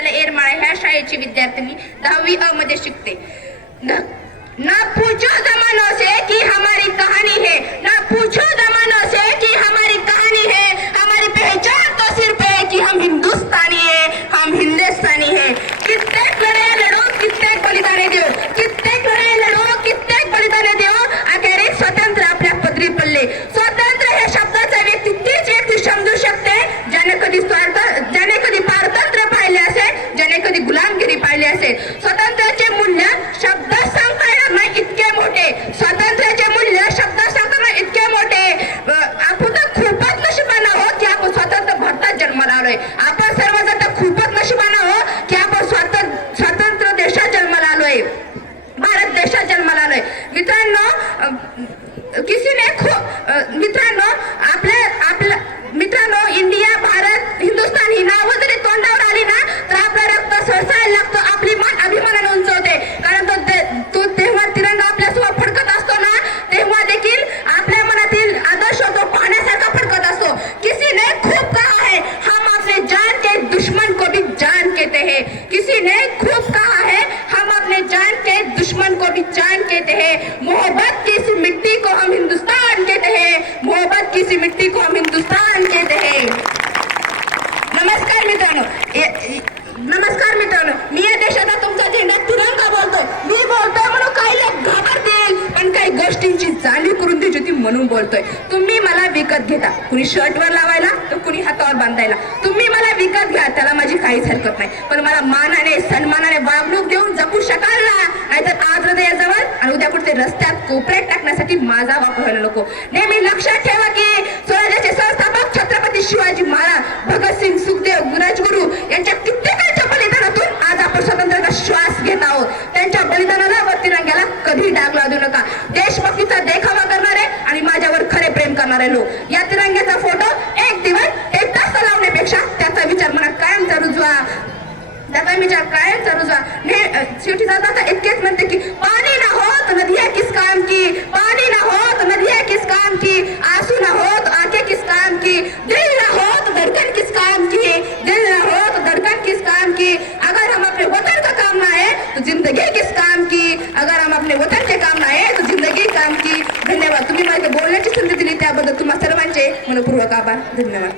महाविद्यालय येरमाळा ह्या शाळेची विद्यार्थिनी 10वी अ मध्ये शिकते। ना पूछो जमानों से कि हमारी कहानी है, ना पूछो जमानों से कि हमारी कहानी है, हमारी पहचान तो सिर्फ है कि हम हिंदुस्तानी है, हम हिंदुस्तानी है। कित्येक लढाया लढो, कित्येक बलिदाने देऊ, कित्येक लढाया लढो, कित्येक बलिदाने देऊ, अखेरीस स्वतंत्र आपल्या पदरी पडले। स्वातंत्र्य हे शब्दाचा व्यक्ती तीच व्यक्ती समजू शकते ज्याने कधी पारतंत्र्य पाहिले असेल, ज्याने कधी गुलामगिरी पाहिली असेल। स्वातंत्र्याचे मूल्य शब्दात सांगता येणार नाही इतके मोठे, स्वातंत्र्याचे मूल्य शब्दात सांगताना इतके मोठे। आपण तर खूपच नशिबान आहोत की आपण स्वतंत्र भारतात जन्माला आलोय। आपण सर्वजण तर खूपच नशिबान आहोत की आपण स्वतंत्र देशात जन्माला आलोय, भारत देशात जन्माला आलोय। मित्रांनो, मित्रांनो इंडिया, भारत, हिंदुस्थान ही नावं जरी तोंडावर आली ना तर आपलं रक्त सरसायला लागतं, आपली मान अभिमानाने उंचवते। कारण तो तेव्हा तिरंगा आपल्यासमोर फडकत असतो ना, तेव्हा देखील आपल्या मनातील आदर्श तो पाहण्यासारखा फडकत असतो। किसी ने खूब कहा है हम अपने जान के दुश्मन को भी जान कहते हैं, किसी ने खूब कहा है हम अपने जान के दुश्मन को भी जान कहते हैं। मोहब्बत की इस मिट्टी को हम हिंदुस्तान कहते हैं, मोहब्बत की इस मिट्टी को हम हिंदुस्तान कहते हैं। नमस्कार मित्रांनो, मी या देशाचा तुमचा झेंडा तिरंगा बोलतोय। मी बोलतोय म्हणून काही लोक घाबरतील, पण काही गोष्टींची जाणीव करून द्यायची म्हणून बोलतोय। तुम्ही मला विकत घेता, कुणी शर्टवर लावायला तर कुणी हातावर बांधायला, तुम्ही मला विकत घ्या, त्याला माझी काहीच हरकत नाही। पण मला मानाने सन्मानाने वागणूक देऊन जगू शकाल ना, नाहीतर आज हृदयाजवळ आणि उद्या कुठे रस्त्यात कोपऱ्यात टाकण्यासाठी माझा वापर व्हायला नको। नेहमी लक्षात ठेवा की स्वराज्याचे संस्थापक छत्रपती शिवाजी महाराज, भगतसिंग, सुखदेव, राजगुरू यांच्या कित्येकांच्या बलिदानातून आज आपण स्वतंत्रता श्वास घेत आहोत। त्यांच्या बलिदानाला व तिरंग्याला कधी डाग लावू नका। देशभक्तीचा देखावा करणारे आणि माझ्यावर खरे प्रेम करणारे लोक या तिरंग्याचा फोटो एक दिवस एक तास लावण्यापेक्षा त्याचा विचार मनात कायमचा रुजवा, शेवटी जाता इतकेच म्हणते की पाणी ना हो तो नदियां किस काम की, पाणी ना हो तो नदियां किस काम की, आंसू ना हो तो आंखें किस काम की, दिल ना हो तो धड़कन किस काम की, दिल ना हो तो धड़कन किस काम की। अगर हम अपने वतन का काम ना है तो जिंदगी किस काम की, अगर हम अपने वतन के काम ना है तो जिंदगी काम की। धन्यवाद। तुम्ही मला बोलण्याची संधी दिली त्याबद्दल तुम्हा सर्वांचे मनपूर्वक आभार। धन्यवाद।